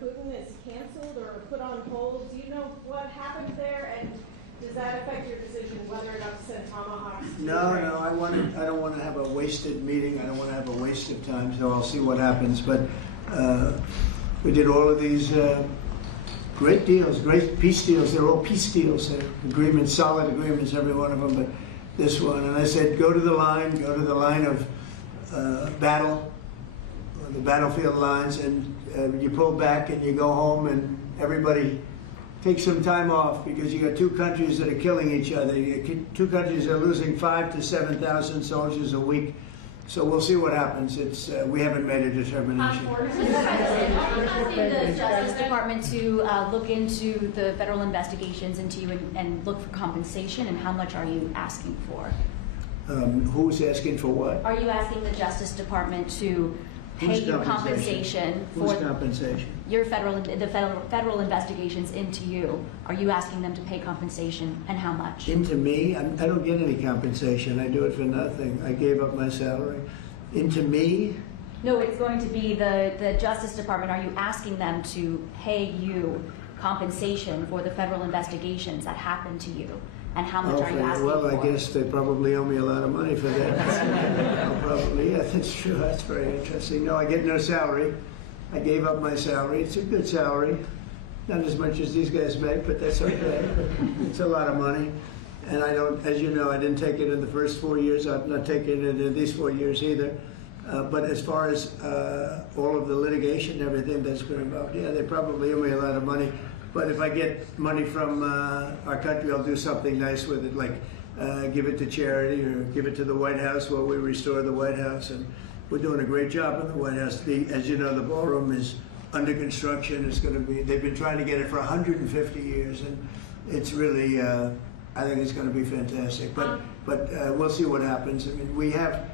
Putin is canceled or put on hold. Do you know what happened there, and does that affect your decision whether or not to send tomahawks? No, I don't want to have a wasted meeting. I don't want to have a waste of time, so I'll see what happens. But we did all of these great deals, great peace deals. They're all peace deals. They're agreements, solid agreements, every one of them. But this one, and I said, go to the line of battle, the battlefield lines, and you pull back and you go home, and everybody take some time off, because you got two countries that are killing each other. Two countries that are losing 5,000 to 7,000 soldiers a week. So we'll see what happens. It's we haven't made a determination. Are you asking the Justice Department to look into the federal investigations into you and look for compensation? And how much are you asking for? Who's asking for what? Are you asking the Justice Department to pay you compensation for your federal investigations into you? Are you asking them to pay compensation, and how much? Into me? I don't get any compensation. I do it for nothing. I gave up my salary. Into me? No, it's going to be the Justice Department. Are you asking them to pay you compensation for the federal investigations that happened to you? And how much are you asking well, for? I guess they probably owe me a lot of money for that. Probably, yeah, that's true. That's very interesting. No, I get no salary. I gave up my salary. It's a good salary. Not as much as these guys make, but that's okay. It's a lot of money. And I don't, as you know, I didn't take it in the first 4 years. I'm not taking it in these 4 years either. But as far as all of the litigation and everything that's been involved, yeah, they probably owe me a lot of money. But if I get money from our country, I'll do something nice with it, like give it to charity or give it to the White House while we restore the White House. And we're doing a great job in the White House. As you know, the ballroom is under construction. It's going to be, they've been trying to get it for 150 years, and it's really, I think it's going to be fantastic. But we'll see what happens. I mean, we have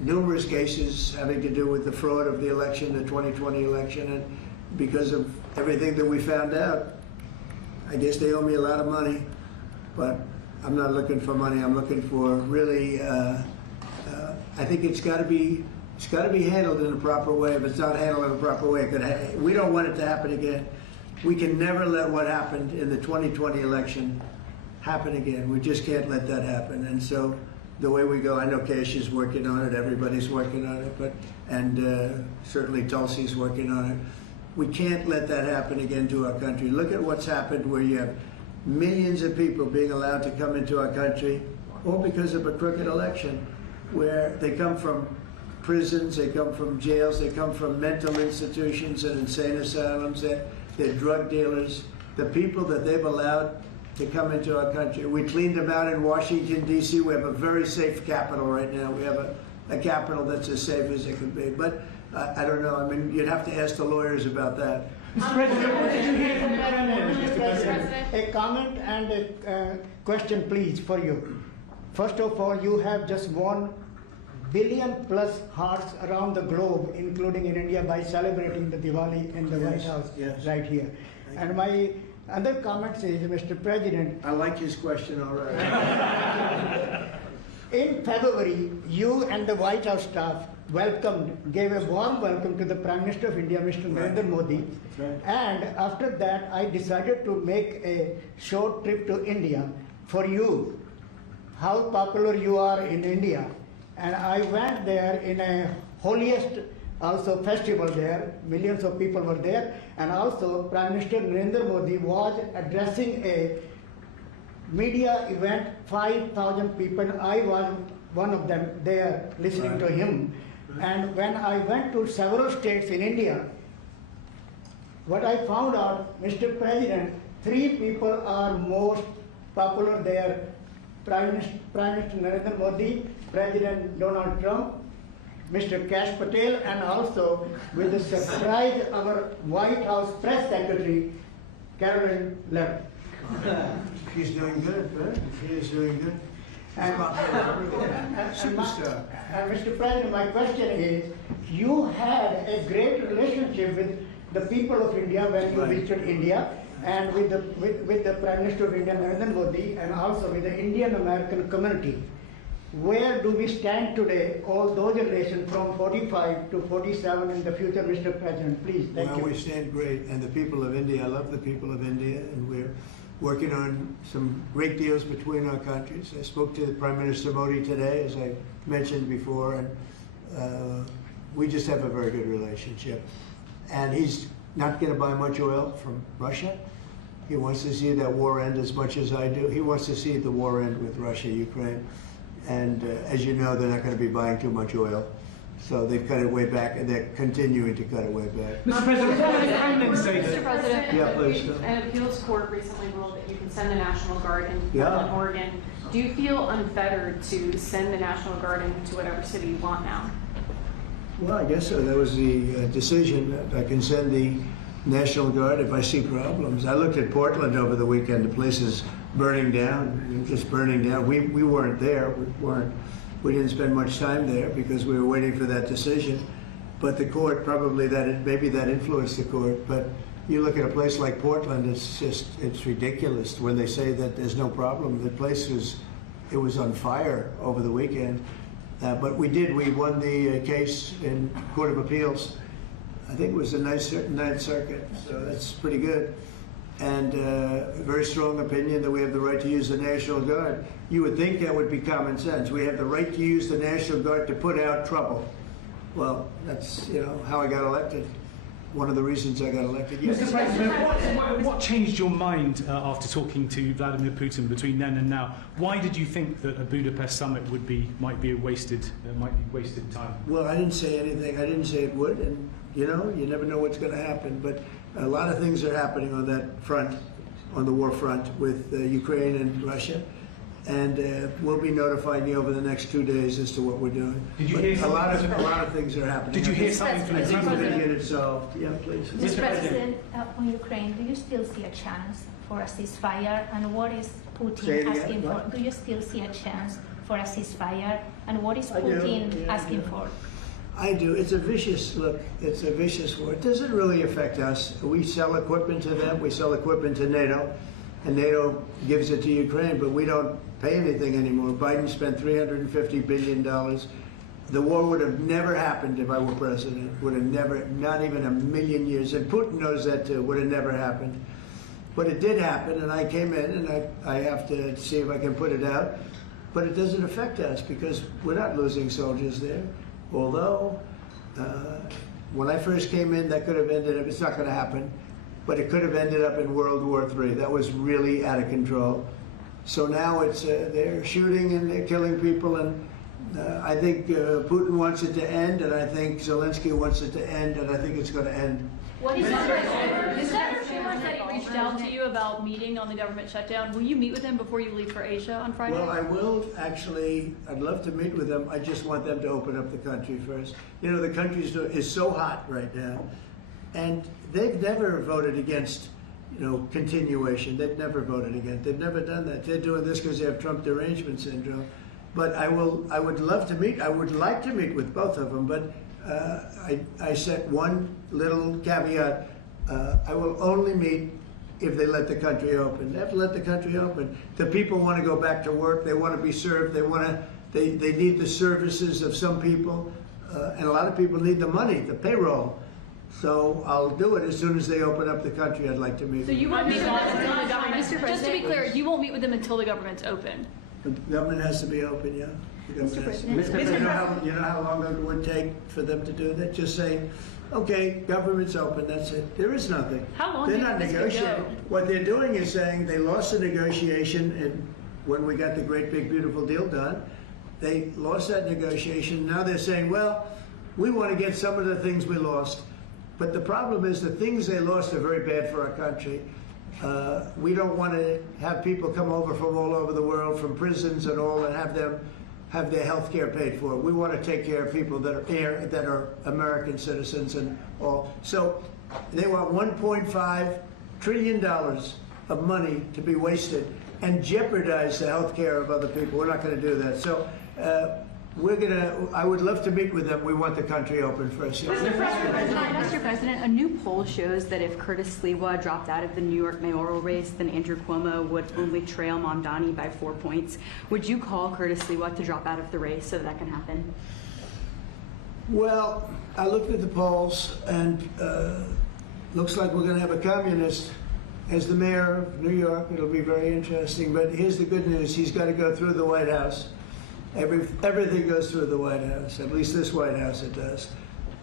numerous cases having to do with the fraud of the election, the 2020 election, and because of everything that we found out, I guess they owe me a lot of money, but I'm not looking for money. I'm looking for really, I think it's got to be handled in a proper way. If it's not handled in a proper way, we don't want it to happen again. We can never let what happened in the 2020 election happen again. We just can't let that happen. And so the way we go, I know Cash is working on it, everybody's working on it, and certainly Tulsi's working on it. We can't let that happen again to our country. Look at what's happened, where you have millions of people being allowed to come into our country, all because of a crooked election, where they come from prisons, they come from jails, they come from mental institutions and insane asylums, they're drug dealers. The people that they've allowed to come into our country, we cleaned them out in Washington, D.C. We have a very safe capital right now. We have a capital that's as safe as it can be. But I don't know. I mean, you'd have to ask the lawyers about that. Mr. President, what did you hear from Mr. President? A comment and a question, please, for you. First of all, you have just 1 billion plus hearts around the globe, including in India, by celebrating the Diwali in the White House right here. And my other comment is, Mr. President, I like his question already. in February, you and the White House staff gave a warm welcome to the Prime Minister of India, Mr. Narendra Modi. Right. And after that, I decided to make a short trip to India for you, how popular you are in India. And I went there in a holiest also festival there. Millions of people were there. And also Prime Minister Narendra Modi was addressing a media event, 5,000 people. I was one of them there listening to him. And when I went to several states in India, what I found out, Mr. President, 3 people are most popular there. Prime Minister Narendra Modi, President Donald Trump, Mr. Kash Patel, and also with the surprise, our White House Press Secretary, Caroline Levitt. She's doing good, right? She is doing good. And Superstar. Mr. President, my question is, you had a great relationship with the people of India when you visited India, and with the Prime Minister of India, Narendra Modi, and also with the Indian American community. where do we stand today, all those generations from 45 to 47 in the future, Mr. President? Please, thank Well, you. we stand great, and the people of India, I love the people of India, and we're working on some great deals between our countries. I spoke to Prime Minister Modi today, as I mentioned before, and we just have a very good relationship. And he's not going to buy much oil from Russia. He wants to see that war end as much as I do. He wants to see the war end with Russia, Ukraine. And as you know, they're not going to be buying too much oil. So they've cut it way back, and they're continuing to cut it way back. Mr. President, what did the Kremlin say? Mr. President. Yeah, please, go. An appeals court recently ruled that you can send the National Guard into Yeah. Portland, Oregon. Do you feel unfettered to send the National Guard into whatever city you want now? Well, I guess so. That was the decision that I can send the National Guard if I see problems. I looked at Portland over the weekend. The place is burning down, just burning down. We weren't there. We didn't spend much time there because we were waiting for that decision. But the court, probably maybe that influenced the court. But you look at a place like Portland, it's ridiculous when they say that there's no problem. The place was on fire over the weekend. But we won the case in Court of Appeals. I think it was the Ninth Circuit, so that's pretty good. And a very strong opinion that we have the right to use the National Guard. You would think that would be common sense. We have the right to use the National Guard to put out trouble. Well, that's how I got elected. One of the reasons I got elected. Yes. Mr. President, what changed your mind after talking to Vladimir Putin between then and now? Why did you think that a Budapest summit might be wasted time? Well, I didn't say anything. I didn't say it would, and you never know what's going to happen. But a lot of things are happening on that front, on the war front with Ukraine and Russia. And we'll be notifying you over the next 2 days as to what we're doing. Did you hear something? A lot of things are happening. Did you hear something from I the think we're going to President? get it solved. Yeah, please. Mr. President, on Ukraine, do you still see a chance for a ceasefire? And what is Say it Putin again. asking for? What? Do you still see a chance for a ceasefire? And what is I do. Putin Yeah, asking yeah. for? I do. It's a vicious war. It doesn't really affect us. We sell equipment to them. We sell equipment to NATO, and NATO gives it to Ukraine, but we don't pay anything anymore. Biden spent $350 billion. The war would have never happened if I were president. Would have never, not even a million years. And Putin knows that too. Would have never happened. But it did happen, and I came in, and I have to see if I can put it out. But it doesn't affect us because we're not losing soldiers there. Although, when I first came in, that could have ended up, it's not going to happen, but it could have ended up in World War III. That was really out of control. So now it's, they're shooting and they're killing people, and I think Putin wants it to end, and I think Zelensky wants it to end, and I think it's going to end. What is that? Is that rumors that he reached out to you about meeting on the government shutdown? Will you meet with him before you leave for Asia on Friday? Well, I will actually. I'd love to meet with them. I just want them to open up the country first. The country is so hot right now, and they've never voted against, continuation. They've never voted against. They've never done that. They're doing this because they have Trump derangement syndrome. But I would love to meet. I would like to meet with both of them, but I set one little caveat. I will only meet if they let the country open. They have to let the country open. The people want to go back to work. They want to be served. They need the services of some people, and a lot of people need the money, the payroll. So I'll do it as soon as they open up the country. I'd like to meet. So you won't meet with them until the government. Just to be clear, you won't meet with them until the government's open. The government has to be open, yeah. The government has to be President. open. You know how long it would take for them to do that? Just say, okay, government's open, that's it. There is nothing. How long They're do you not think this could negotiating. go? What they're doing is saying they lost the negotiation, and when we got the great big beautiful deal done, they lost that negotiation. Now they're saying, well, we want to get some of the things we lost. But the problem is the things they lost are very bad for our country. We don't want to have people come over from all over the world, from prisons and all, and have them have their health care paid for. We want to take care of people that are here, that are American citizens and all. So they want $1.5 trillion of money to be wasted and jeopardize the health care of other people. We're not going to do that. So I would love to meet with them. We want the country open first. Yes. Mr. President, a new poll shows that if Curtis Sliwa dropped out of the New York mayoral race, then Andrew Cuomo would only trail Mamdani by 4 points. Would you call Curtis Sliwa to drop out of the race so that can happen? Well, I looked at the polls, and looks like we're going to have a communist as the mayor of New York. It'll be very interesting. But here's the good news. He's got to go through the White House. Everything goes through the White House, at least this White House it does.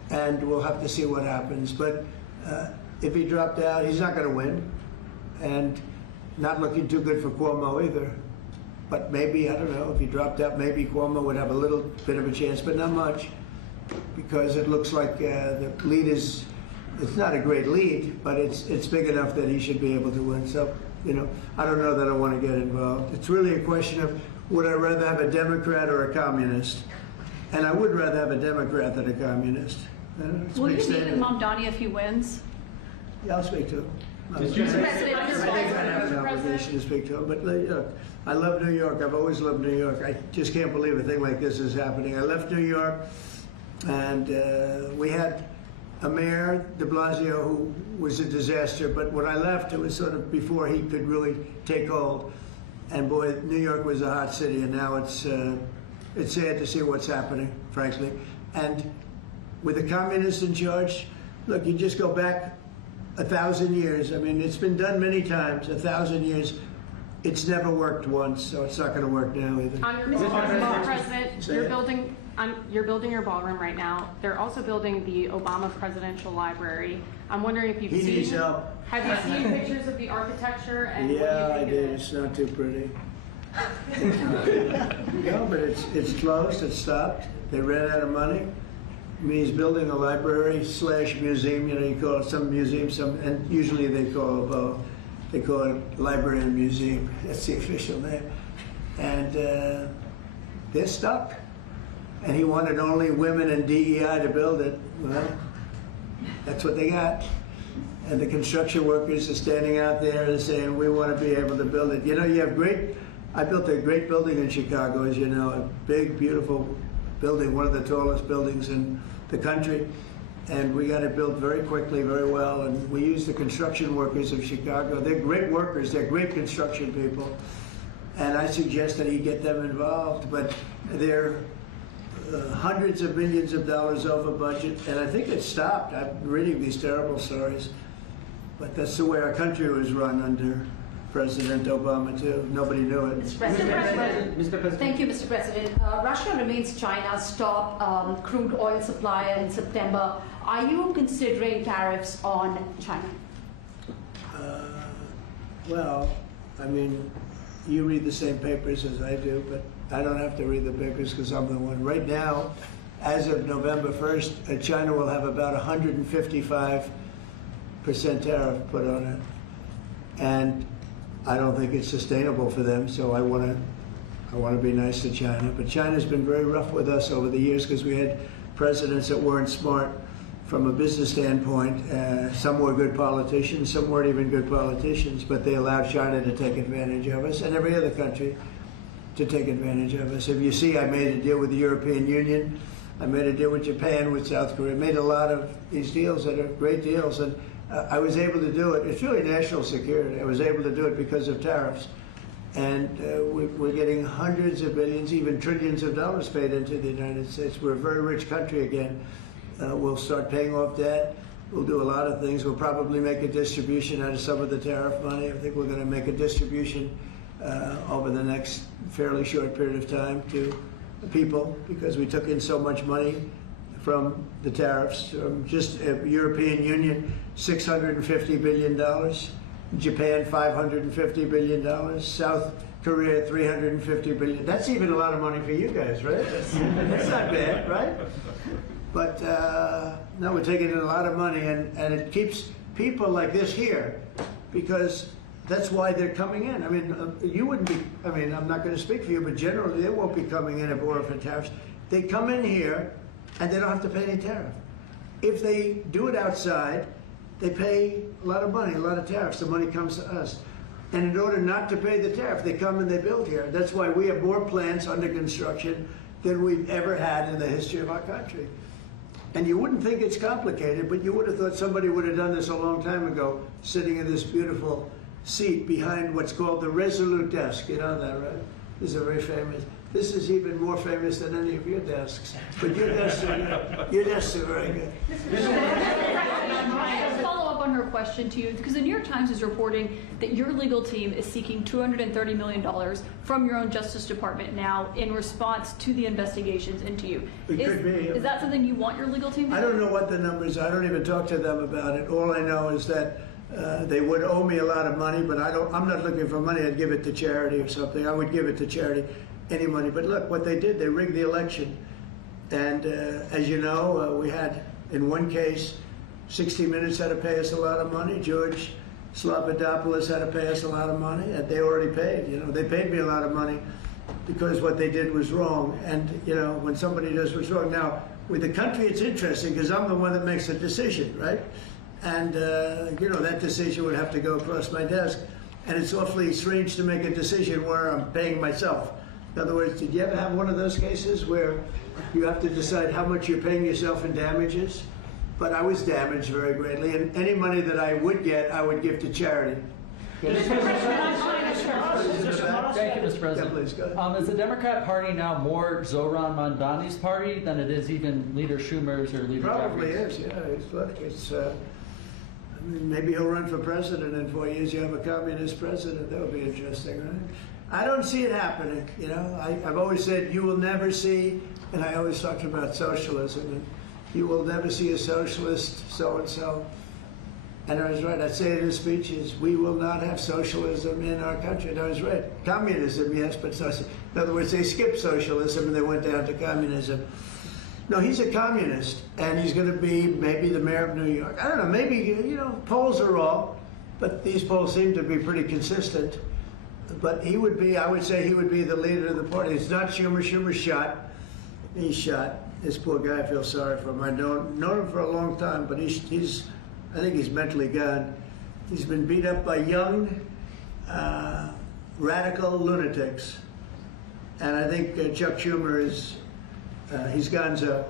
And we'll have to see what happens. But if he dropped out, he's not going to win. And not looking too good for Cuomo either. But maybe, I don't know, if he dropped out, maybe Cuomo would have a little bit of a chance, but not much. Because it looks like the lead is, it's not a great lead, but it's big enough that he should be able to win. So, you know, I don't know that I want to get involved. It's really a question of, would I rather have a Democrat or a communist? And I would rather have a Democrat than a communist. Will you meet with Mamdani if he wins? Yeah, I'll speak to him. Mr. President, I have an obligation to speak to him, but look, I love New York. I've always loved New York. I just can't believe a thing like this is happening. I left New York, and we had a mayor, de Blasio, who was a disaster, but when I left, it was sort of before he could really take hold. And boy, New York was a hot city, and now it's sad to see what's happening, frankly. And with the communists in charge, look, you just go back 1,000 years. I mean, it's been done many times, 1,000 years. It's never worked once, so it's not going to work now either. Mr. President, you're building your ballroom right now. They're also building the Obama Presidential Library. I'm wondering if you've He needs seen. help. Have you seen pictures of the architecture and Yeah, what I do you think did. of it? It's not too pretty. No, but it's closed. It's stopped. They ran out of money. I mean, he's building a library / museum. You know, you call it some museum, and usually they call it both. They call it library and museum. That's the official name. And they're stuck. And he wanted only women and DEI to build it. Well, that's what they got. And the construction workers are standing out there and saying, we want to be able to build it. You know, I built a great building in Chicago, as you know, a big, beautiful building, one of the tallest buildings in the country. And we got it built very quickly, very well. And we used the construction workers of Chicago. They're great workers. They're great construction people. And I suggested he get them involved, but they're hundreds of millions of dollars over budget, and I think it stopped. I'm reading these terrible stories, but that's the way our country was run under President Obama too. Nobody knew it. Mr. President. Thank you, Mr. President. Russia remains China's top crude oil supplier in September. Are you considering tariffs on China? Well, I mean, you read the same papers as I do, but I don't have to read the papers because I'm the one. Right now, as of November 1st, China will have about 155% tariff put on it. And I don't think it's sustainable for them, so I want to be nice to China. But China's been very rough with us over the years because we had presidents that weren't smart from a business standpoint. Some were good politicians, some weren't even good politicians, but they allowed China to take advantage of us, and every other country to take advantage of us. If you see, I made a deal with the European Union, I made a deal with Japan, with South Korea, made a lot of these deals that are great deals, and I was able to do it. It's really national security. I was able to do it because of tariffs. And we're getting hundreds of billions, even trillions of dollars paid into the United States. We're a very rich country again. We'll start paying off debt. We'll do a lot of things. We'll probably make a distribution out of some of the tariff money. I think we're going to make a distribution over the next fairly short period of time to people because we took in so much money from the tariffs. Just European Union, $650 billion. Japan, $550 billion. South Korea, $350 billion. That's even a lot of money for you guys, right? That's not bad, right? But no, we're taking in a lot of money, and it keeps people like this here because that's why they're coming in. I mean, you wouldn't be, I mean, I'm not going to speak for you, but generally they won't be coming in if it weren't for tariffs. They come in here and they don't have to pay any tariff. If they do it outside, they pay a lot of money, a lot of tariffs. The money comes to us. And in order not to pay the tariff, they come and they build here. That's why we have more plants under construction than we've ever had in the history of our country. And you wouldn't think it's complicated, but you would have thought somebody would have done this a long time ago, sitting in this beautiful seat behind what's called the Resolute desk. You know that, right? This is a very famous. This is even more famous than any of your desks. But your desks are very good. Let's follow up on her question to you, because the New York Times is reporting that your legal team is seeking $230 million from your own Justice Department now in response to the investigations into you. It could be. Is that something you want your legal team to do? I don't know what the numbers are. I don't even talk to them about it. All I know is that they would owe me a lot of money, but I'm not looking for money. I'd give it to charity or something. I would give it to charity, any money. But look, what they did, they rigged the election. And as you know, we had, in one case, 60 Minutes had to pay us a lot of money. George Slobodanopoulos had to pay us a lot of money. And they already paid. You know, they paid me a lot of money because what they did was wrong. And, you know, when somebody does what's wrong. Now, with the country, it's interesting because I'm the one that makes the decision, right? And, you know, that decision would have to go across my desk. And it's awfully strange to make a decision where I'm paying myself. In other words, did you ever have one of those cases where you have to decide how much you're paying yourself in damages? But I was damaged very greatly, and any money that I would get, I would give to charity. Thank you, Mr. President. Yeah, please, go ahead. Is the Democrat Party now more Zohran Mamdani's party than it is even Leader Schumer's or Leader Probably Jeffries? is, yeah. I mean, maybe he'll run for president in 4 years. You have a communist president. That would be interesting, right? I don't see it happening. You know, I've always said you will never see, and I always talked about socialism, and you will never see a socialist so-and-so. And I was right. I say it in speeches, we will not have socialism in our country. And I was right. Communism, yes, but socialism. In other words, they skipped socialism and they went down to communism. No, he's a communist, and he's going to be maybe the mayor of New York. I don't know, maybe, you know, polls are wrong, but these polls seem to be pretty consistent. But he would be, I would say he would be the leader of the party. It's not Schumer. Schumer's shot. He's shot. This poor guy, I feel sorry for him. I've known him for a long time, but he's I think he's mentally gone. He's been beat up by young, radical lunatics. And I think Chuck Schumer is, he's gonzo.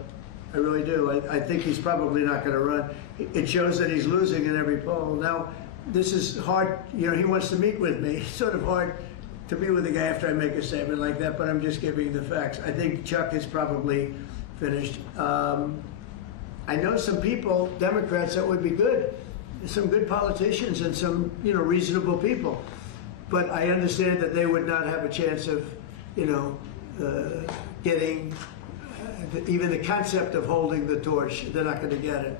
I really do. I think he's probably not going to run. It shows that he's losing in every poll. Now, this is hard. You know, he wants to meet with me. It's sort of hard to meet with a guy after I make a statement like that, but I'm just giving the facts. I think Chuck is probably finished. I know some people, Democrats, that would be good. Some good politicians and some, you know, reasonable people. But I understand that they would not have a chance of, you know, getting even the concept of holding the torch. They're not going to get it.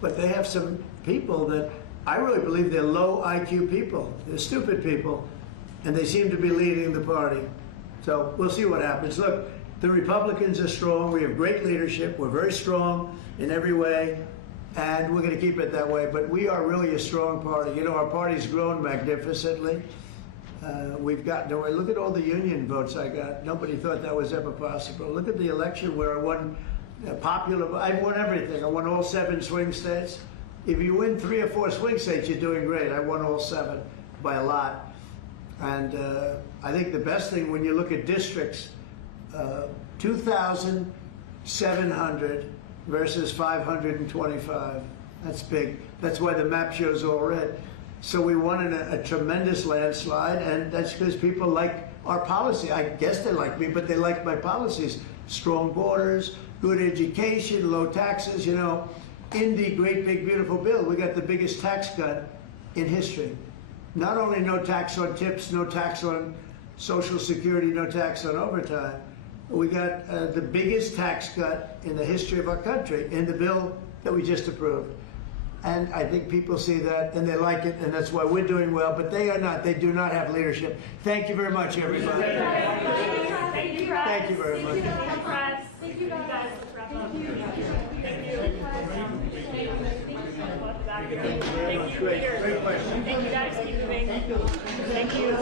But they have some people that I really believe they're low IQ people. They're stupid people. And they seem to be leading the party. So we'll see what happens. Look, the Republicans are strong. We have great leadership. We're very strong in every way. And we're going to keep it that way. But we are really a strong party. You know, our party's grown magnificently. We've gotten away. Look at all the union votes I got. Nobody thought that was ever possible. Look at the election where I won popular. I won everything. I won all 7 swing states. If you win 3 or 4 swing states, you're doing great. I won all 7 by a lot. And I think the best thing when you look at districts, 2,700 versus 525. That's big. That's why the map shows all red. So we won in a tremendous landslide, and that's because people like our policy. I guess they like me, but they like my policies. Strong borders, good education, low taxes. You know, in the great big beautiful bill, we got the biggest tax cut in history. Not only no tax on tips, no tax on Social Security, no tax on overtime, we got the biggest tax cut in the history of our country in the bill that we just approved. And I think people see that and they like it, and that's why we're doing well, but they are not. They do not have leadership. Thank you very much, everybody. Thank you, Thank you very much. Thank you, guys. Great question. Thank you, guys. Keep moving. Thank you.